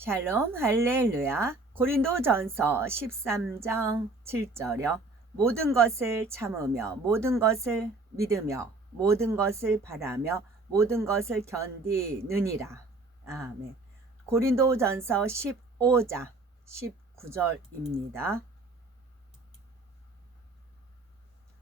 샬롬 할렐루야. 고린도전서 13장 7절요. 모든 것을 참으며 모든 것을 믿으며 모든 것을 바라며 모든 것을 견디느니라. 아멘. 고린도전서 15장 19절입니다.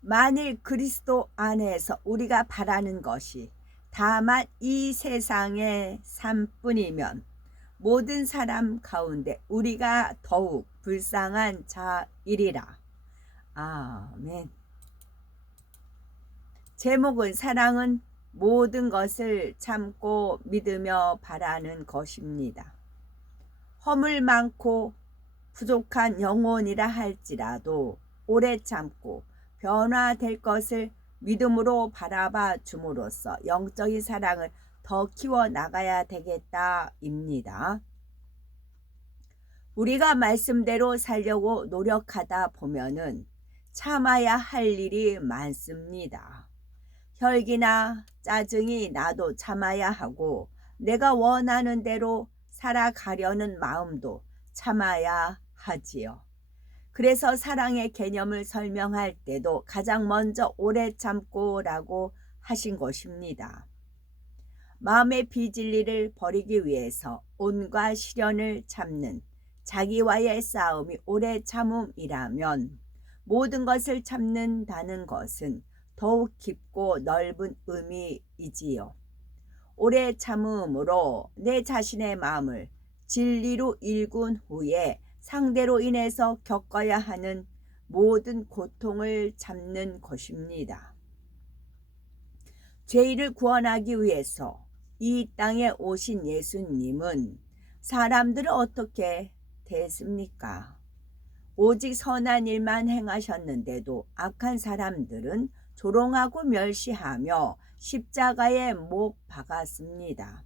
만일 그리스도 안에서 우리가 바라는 것이 다만 이 세상의 삶뿐이면 모든 사람 가운데 우리가 더욱 불쌍한 자이리라. 아멘. 제목은 사랑은 모든 것을 참고 믿으며 바라는 것입니다. 허물 많고 부족한 영혼이라 할지라도 오래 참고 변화될 것을 믿음으로 바라봐 줌으로써 영적인 사랑을 더 키워나가야 되겠다입니다. 우리가 말씀대로 살려고 노력하다 보면은 참아야 할 일이 많습니다. 혈기나 짜증이 나도 참아야 하고 내가 원하는 대로 살아가려는 마음도 참아야 하지요. 그래서 사랑의 개념을 설명할 때도 가장 먼저 오래 참고라고 하신 것입니다. 마음의 비진리를 버리기 위해서 온갖 시련을 참는 자기와의 싸움이 오래 참음이라면 모든 것을 참는다는 것은 더욱 깊고 넓은 의미이지요. 오래 참음으로 내 자신의 마음을 진리로 일군 후에 상대로 인해서 겪어야 하는 모든 고통을 참는 것입니다. 죄인을 구원하기 위해서 이 땅에 오신 예수님은 사람들을 어떻게 대했습니까? 오직 선한 일만 행하셨는데도 악한 사람들은 조롱하고 멸시하며 십자가에 못 박았습니다.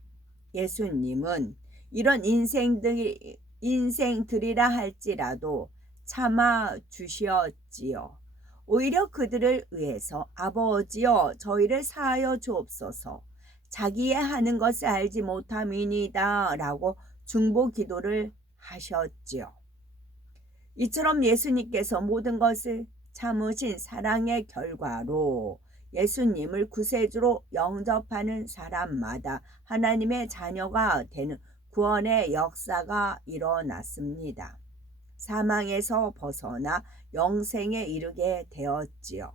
예수님은 이런 인생들이라 할지라도 참아 주시었지요. 오히려 그들을 위해서 아버지여 저희를 사하여 주옵소서 자기의 하는 것을 알지 못함이니이다 라고 중보 기도를 하셨지요. 이처럼 예수님께서 모든 것을 참으신 사랑의 결과로 예수님을 구세주로 영접하는 사람마다 하나님의 자녀가 되는 구원의 역사가 일어났습니다. 사망에서 벗어나 영생에 이르게 되었지요.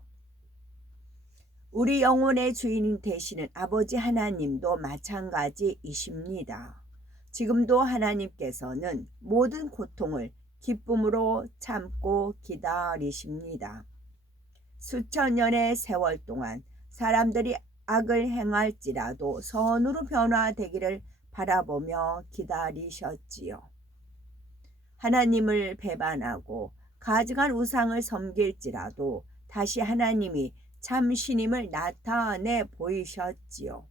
우리 영혼의 주인 되시는 아버지 하나님도 마찬가지이십니다. 지금도 하나님께서는 모든 고통을 기쁨으로 참고 기다리십니다. 수천 년의 세월 동안 사람들이 악을 행할지라도 선으로 변화되기를 바라보며 기다리셨지요. 하나님을 배반하고 가증한 우상을 섬길지라도 다시 하나님이 참 신임을 나타내 보이셨지요.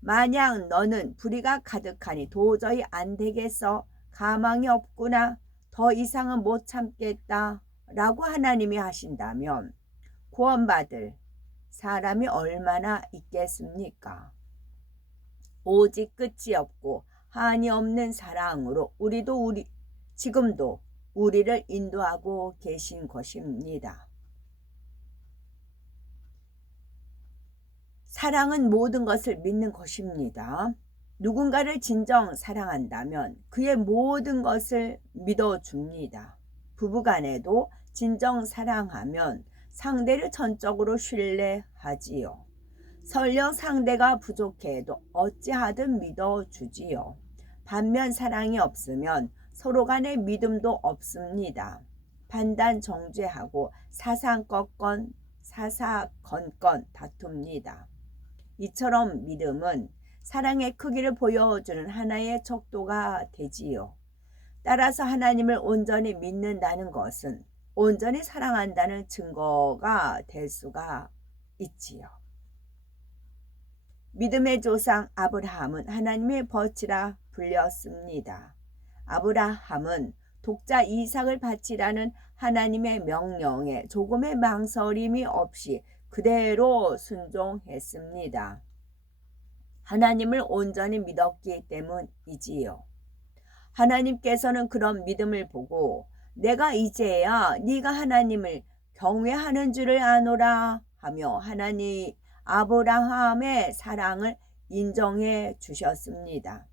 만약 너는 불의가 가득하니 도저히 안 되겠어 가망이 없구나 더 이상은 못 참겠다 라고 하나님이 하신다면 구원받을 사람이 얼마나 있겠습니까? 오직 끝이 없고 한이 없는 사랑으로 지금도 우리를 인도하고 계신 것입니다. 사랑은 모든 것을 믿는 것입니다. 누군가를 진정 사랑한다면 그의 모든 것을 믿어줍니다. 부부간에도 진정 사랑하면 상대를 전적으로 신뢰하지요. 설령 상대가 부족해도 어찌하든 믿어주지요. 반면 사랑이 없으면 서로 간의 믿음도 없습니다. 판단 정죄하고 사사건건 다툽니다. 이처럼 믿음은 사랑의 크기를 보여주는 하나의 척도가 되지요. 따라서 하나님을 온전히 믿는다는 것은 온전히 사랑한다는 증거가 될 수가 있지요. 믿음의 조상 아브라함은 하나님의 벗이라 불렸습니다. 아브라함은 독자 이삭을 바치라는 하나님의 명령에 조금의 망설임이 없이 그대로 순종했습니다. 하나님을 온전히 믿었기 때문이지요. 하나님께서는 그런 믿음을 보고 내가 이제야 네가 하나님을 경외하는 줄을 아노라 하며 하나님 아브라함의 사랑을 인정해 주셨습니다.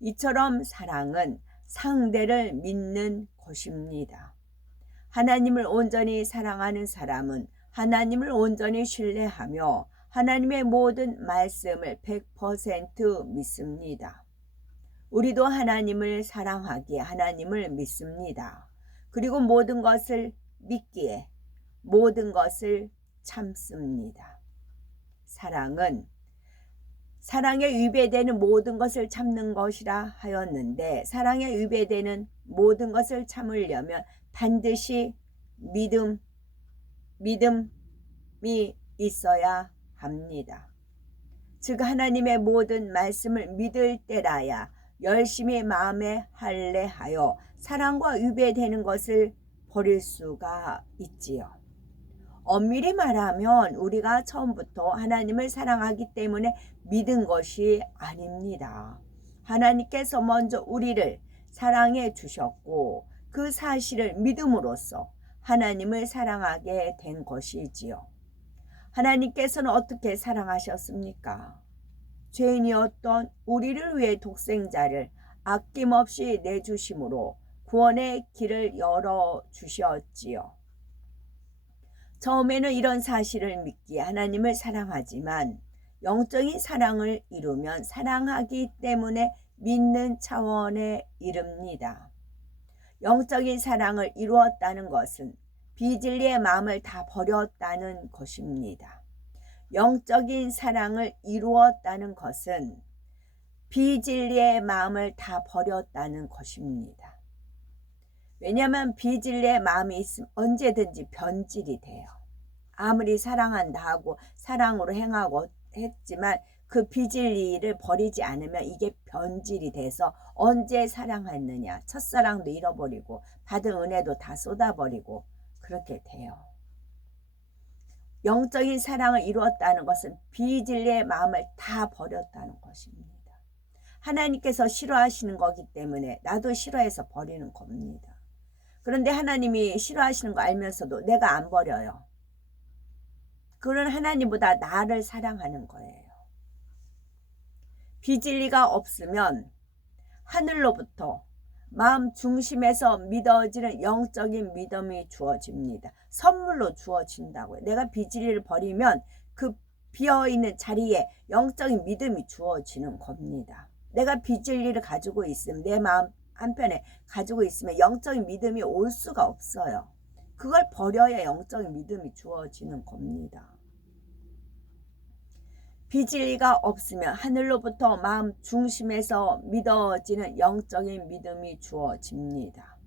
이처럼 사랑은 상대를 믿는 것입니다. 하나님을 온전히 사랑하는 사람은 하나님을 온전히 신뢰하며 하나님의 모든 말씀을 100% 믿습니다. 우리도 하나님을 사랑하기에 하나님을 믿습니다. 그리고 모든 것을 믿기에 모든 것을 참습니다. 사랑은 사랑에 위배되는 모든 것을 참는 것이라 하였는데 사랑에 위배되는 모든 것을 참으려면 반드시 믿음이 있어야 합니다. 즉 하나님의 모든 말씀을 믿을 때라야 열심히 마음에 할례하여 사랑과 위배되는 것을 버릴 수가 있지요. 엄밀히 말하면 우리가 처음부터 하나님을 사랑하기 때문에 믿은 것이 아닙니다. 하나님께서 먼저 우리를 사랑해 주셨고 그 사실을 믿음으로써 하나님을 사랑하게 된 것이지요. 하나님께서는 어떻게 사랑하셨습니까? 죄인이었던 우리를 위해 독생자를 아낌없이 내주심으로 구원의 길을 열어주셨지요. 처음에는 이런 사실을 믿기에 하나님을 사랑하지만 영적인 사랑을 이루면 사랑하기 때문에 믿는 차원에 이릅니다. 영적인 사랑을 이루었다는 것은 비진리의 마음을 다 버렸다는 것입니다. 영적인 사랑을 이루었다는 것은 비진리의 마음을 다 버렸다는 것입니다. 왜냐하면 비진리의 마음이 있으면 언제든지 변질이 돼요. 아무리 사랑한다 하고 사랑으로 행하고 했지만 그 비진리를 버리지 않으면 이게 변질이 돼서 언제 사랑했느냐, 첫사랑도 잃어버리고 받은 은혜도 다 쏟아버리고 그렇게 돼요. 영적인 사랑을 이루었다는 것은 비진리의 마음을 다 버렸다는 것입니다. 하나님께서 싫어하시는 거기 때문에 나도 싫어해서 버리는 겁니다. 그런데 하나님이 싫어하시는 거 알면서도 내가 안 버려요. 그런 하나님보다 나를 사랑하는 거예요. 비진리가 없으면 하늘로부터 마음 중심에서 믿어지는 영적인 믿음이 주어집니다. 선물로 주어진다고요. 내가 비진리를 버리면 그 비어있는 자리에 영적인 믿음이 주어지는 겁니다. 내가 비진리를 가지고 있으면 내 마음 한편에 가지고 있으면 영적인 믿음이 올 수가 없어요. 그걸 버려야 영적인 믿음이 주어지는 겁니다. 비진리가 없으면 하늘로부터 마음 중심에서 믿어지는 영적인 믿음이 주어집니다.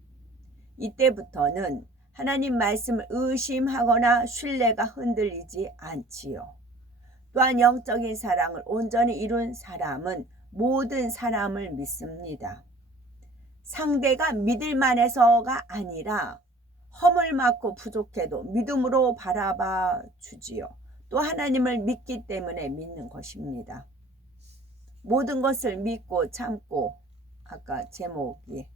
이때부터는 하나님 말씀을 의심하거나 신뢰가 흔들리지 않지요. 또한 영적인 사랑을 온전히 이룬 사람은 모든 사람을 믿습니다. 상대가 믿을만해서가 아니라 허물 맞고 부족해도 믿음으로 바라봐 주지요. 또 하나님을 믿기 때문에 믿는 것입니다. 모든 것을 믿고 참고, 아까 제목이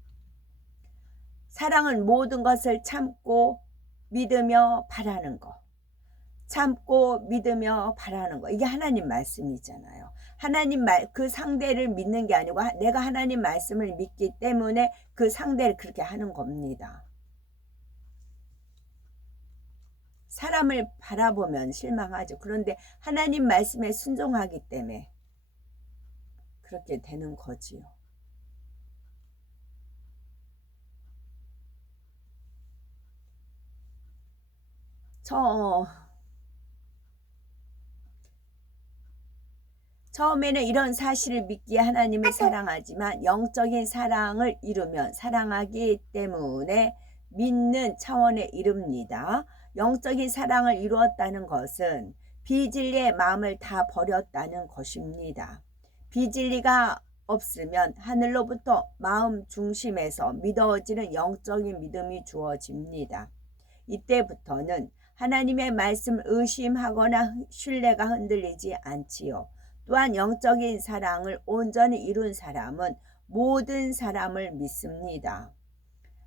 사랑은 모든 것을 참고 믿으며 바라는 것, 참고 믿으며 바라는 것, 이게 하나님 말씀이잖아요. 하나님 그 상대를 믿는 게 아니고 내가 하나님 말씀을 믿기 때문에 그 상대를 그렇게 하는 겁니다. 사람을 바라보면 실망하죠. 그런데 하나님 말씀에 순종하기 때문에 그렇게 되는 거지요. 처음에는 이런 사실을 믿기에 하나님을 사랑하지만 영적인 사랑을 이루면 사랑하기 때문에 믿는 차원에 이릅니다. 영적인 사랑을 이루었다는 것은 비진리의 마음을 다 버렸다는 것입니다. 비진리가 없으면 하늘로부터 마음 중심에서 믿어지는 영적인 믿음이 주어집니다. 이때부터는 하나님의 말씀을 의심하거나 신뢰가 흔들리지 않지요. 또한 영적인 사랑을 온전히 이룬 사람은 모든 사람을 믿습니다.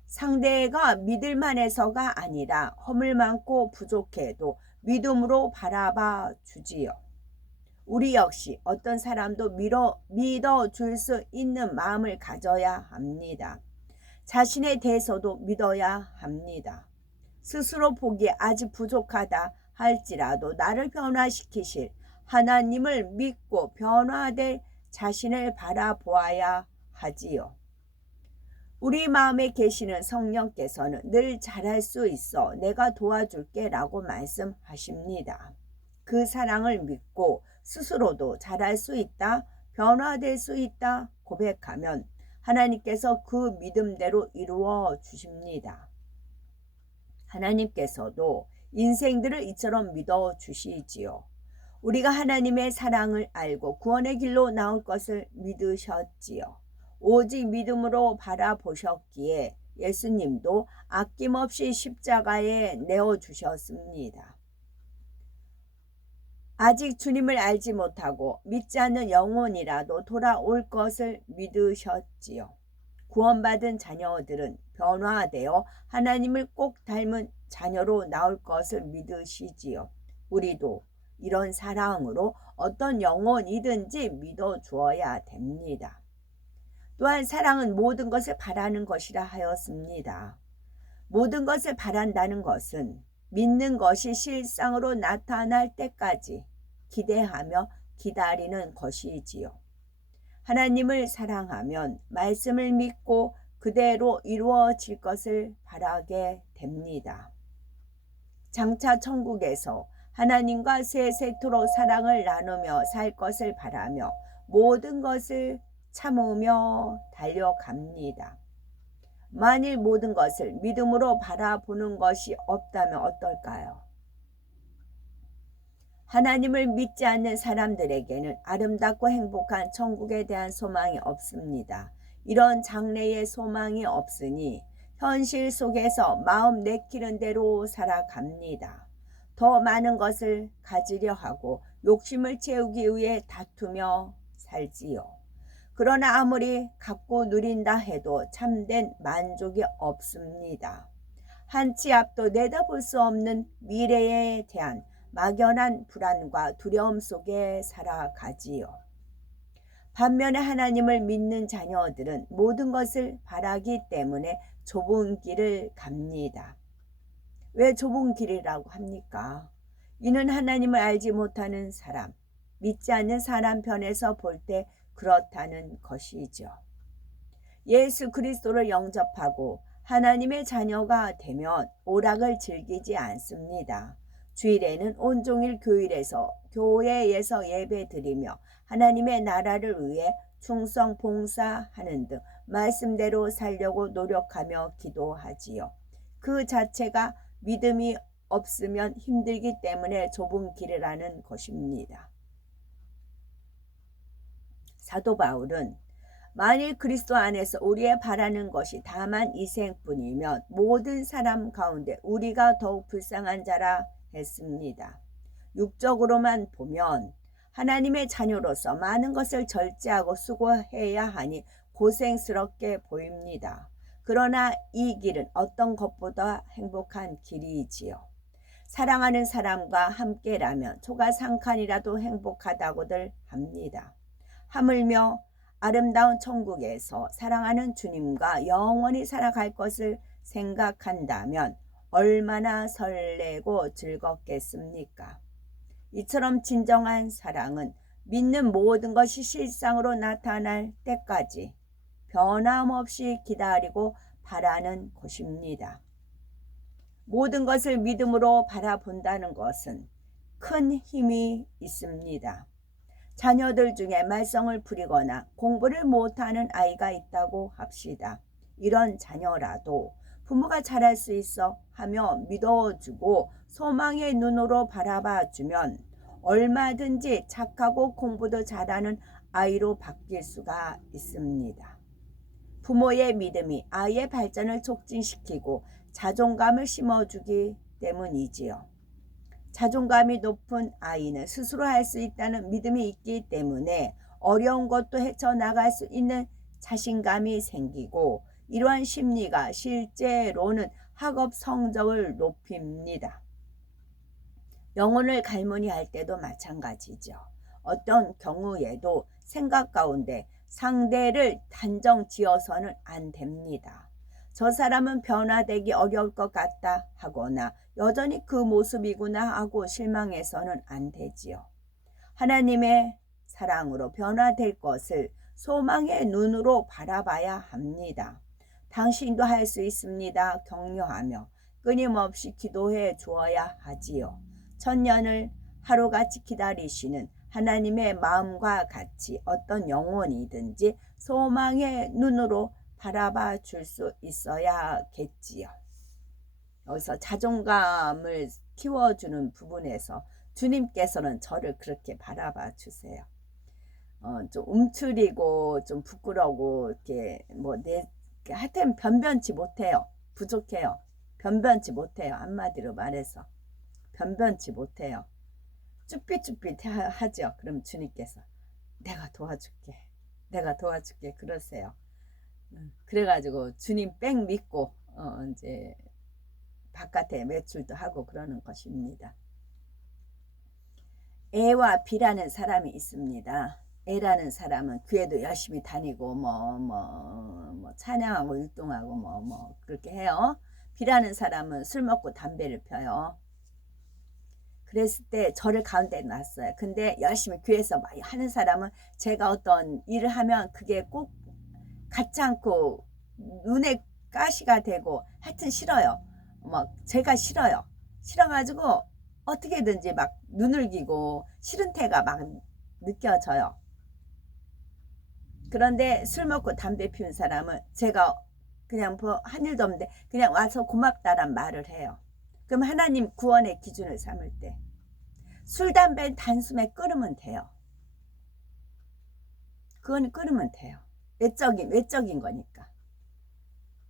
상대가 믿을 만해서가 아니라 허물 많고 부족해도 믿음으로 바라봐 주지요. 우리 역시 어떤 사람도 믿어줄 수 있는 마음을 가져야 합니다. 자신에 대해서도 믿어야 합니다. 스스로 보기에 아직 부족하다 할지라도 나를 변화시키실 하나님을 믿고 변화될 자신을 바라보아야 하지요. 우리 마음에 계시는 성령께서는 늘 잘할 수 있어 내가 도와줄게 라고 말씀하십니다. 그 사랑을 믿고 스스로도 잘할 수 있다, 변화될 수 있다 고백하면 하나님께서 그 믿음대로 이루어 주십니다. 하나님께서도 인생들을 이처럼 믿어 주시지요. 우리가 하나님의 사랑을 알고 구원의 길로 나올 것을 믿으셨지요. 오직 믿음으로 바라보셨기에 예수님도 아낌없이 십자가에 내어주셨습니다. 아직 주님을 알지 못하고 믿지 않는 영혼이라도 돌아올 것을 믿으셨지요. 구원받은 자녀들은 변화되어 하나님을 꼭 닮은 자녀로 나올 것을 믿으시지요. 우리도 이런 사랑으로 어떤 영혼이든지 믿어 주어야 됩니다. 또한 사랑은 모든 것을 바라는 것이라 하였습니다. 모든 것을 바란다는 것은 믿는 것이 실상으로 나타날 때까지 기대하며 기다리는 것이지요. 하나님을 사랑하면 말씀을 믿고 그대로 이루어질 것을 바라게 됩니다. 장차 천국에서 하나님과 세세토록 사랑을 나누며 살 것을 바라며 모든 것을 참으며 달려갑니다. 만일 모든 것을 믿음으로 바라보는 것이 없다면 어떨까요? 하나님을 믿지 않는 사람들에게는 아름답고 행복한 천국에 대한 소망이 없습니다. 이런 장래의 소망이 없으니 현실 속에서 마음 내키는 대로 살아갑니다. 더 많은 것을 가지려 하고 욕심을 채우기 위해 다투며 살지요. 그러나 아무리 갖고 누린다 해도 참된 만족이 없습니다. 한 치 앞도 내다볼 수 없는 미래에 대한 막연한 불안과 두려움 속에 살아가지요. 반면에 하나님을 믿는 자녀들은 모든 것을 바라기 때문에 좁은 길을 갑니다. 왜 좁은 길이라고 합니까? 이는 하나님을 알지 못하는 사람, 믿지 않는 사람 편에서 볼 때 그렇다는 것이죠. 예수 그리스도를 영접하고 하나님의 자녀가 되면 오락을 즐기지 않습니다. 주일에는 온종일 교회에서 예배드리며 하나님의 나라를 위해 충성 봉사하는 등 말씀대로 살려고 노력하며 기도하지요. 그 자체가 믿음이 없으면 힘들기 때문에 좁은 길이라는 것입니다. 사도 바울은 만일 그리스도 안에서 우리의 바라는 것이 다만 이 생뿐이면 모든 사람 가운데 우리가 더욱 불쌍한 자라 했습니다. 육적으로만 보면 하나님의 자녀로서 많은 것을 절제하고 수고해야 하니 고생스럽게 보입니다. 그러나 이 길은 어떤 것보다 행복한 길이지요. 사랑하는 사람과 함께라면 초가 상칸이라도 행복하다고들 합니다. 하물며 아름다운 천국에서 사랑하는 주님과 영원히 살아갈 것을 생각한다면 얼마나 설레고 즐겁겠습니까? 이처럼 진정한 사랑은 믿는 모든 것이 실상으로 나타날 때까지 변함없이 기다리고 바라는 것입니다. 모든 것을 믿음으로 바라본다는 것은 큰 힘이 있습니다. 자녀들 중에 말썽을 부리거나 공부를 못하는 아이가 있다고 합시다. 이런 자녀라도 부모가 잘할 수 있어 하며 믿어주고 소망의 눈으로 바라봐주면 얼마든지 착하고 공부도 잘하는 아이로 바뀔 수가 있습니다. 부모의 믿음이 아이의 발전을 촉진시키고 자존감을 심어주기 때문이지요. 자존감이 높은 아이는 스스로 할 수 있다는 믿음이 있기 때문에 어려운 것도 헤쳐나갈 수 있는 자신감이 생기고 이러한 심리가 실제로는 학업 성적을 높입니다. 영혼을 갈무리할 때도 마찬가지죠. 어떤 경우에도 생각 가운데 상대를 단정 지어서는 안 됩니다. 저 사람은 변화되기 어려울 것 같다 하거나 여전히 그 모습이구나 하고 실망해서는 안 되지요. 하나님의 사랑으로 변화될 것을 소망의 눈으로 바라봐야 합니다. 당신도 할 수 있습니다. 격려하며 끊임없이 기도해 주어야 하지요. 천년을 하루같이 기다리시는 하나님의 마음과 같이 어떤 영혼이든지 소망의 눈으로 바라봐 줄 수 있어야겠지요. 여기서 자존감을 키워주는 부분에서 주님께서는 저를 그렇게 바라봐 주세요. 좀 움츠리고 좀 부끄러고 이렇게 하여튼 변변치 못해요. 부족해요. 변변치 못해요. 한마디로 말해서 변변치 못해요. 쭈삣쭈삣 하죠. 그럼 주님께서 내가 도와줄게. 내가 도와줄게. 그러세요. 그래가지고 주님 뺑 믿고 이제 바깥에 매출도 하고 그러는 것입니다. A와 B라는 사람이 있습니다. A라는 사람은 교회도 열심히 다니고 찬양하고 율동하고 그렇게 해요. B라는 사람은 술 먹고 담배를 펴요. 그랬을 때 저를 가운데 놨어요. 근데 열심히 교회에서 많이 하는 사람은 제가 어떤 일을 하면 그게 꼭 같지 않고 눈에 가시가 되고 하여튼 싫어요. 제가 싫어요. 싫어가지고 어떻게든지 막 눈을 기고 싫은 태가 막 느껴져요. 그런데 술 먹고 담배 피운 사람은 제가 그냥 한 일도 없는데 그냥 와서 고맙다란 말을 해요. 그럼 하나님 구원의 기준을 삼을 때 술, 담배는 단숨에 끊으면 돼요. 그건 끊으면 돼요. 외적인 거니까.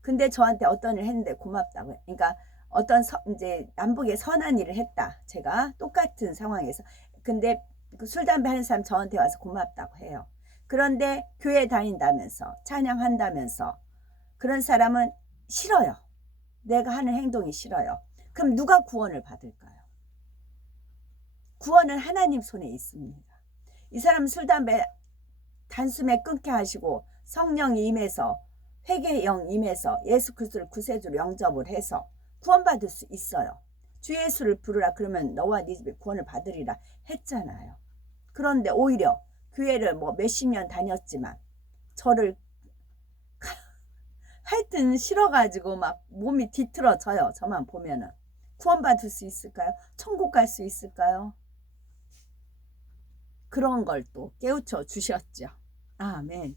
근데 저한테 어떤 일을 했는데 고맙다고. 그러니까 어떤 이제 남북에 선한 일을 했다. 제가 똑같은 상황에서. 근데 술, 담배 하는 사람 저한테 와서 고맙다고 해요. 그런데 교회 다닌다면서 찬양한다면서 그런 사람은 싫어요. 내가 하는 행동이 싫어요. 그럼 누가 구원을 받을까요? 구원은 하나님 손에 있습니다. 이 사람 술, 담배 단숨에 끊게 하시고 성령이 임해서 회개의 영 임해서 예수 그리스도를 구세주로 영접을 해서 구원받을 수 있어요. 주 예수를 부르라 그러면 너와 네 집에 구원을 받으리라 했잖아요. 그런데 오히려 교회를 몇십 년 다녔지만 저를 하여튼 싫어가지고 막 몸이 뒤틀어져요. 저만 보면은. 구원받을 수 있을까요? 천국 갈 수 있을까요? 그런 걸 또 깨우쳐 주셨죠. 아멘.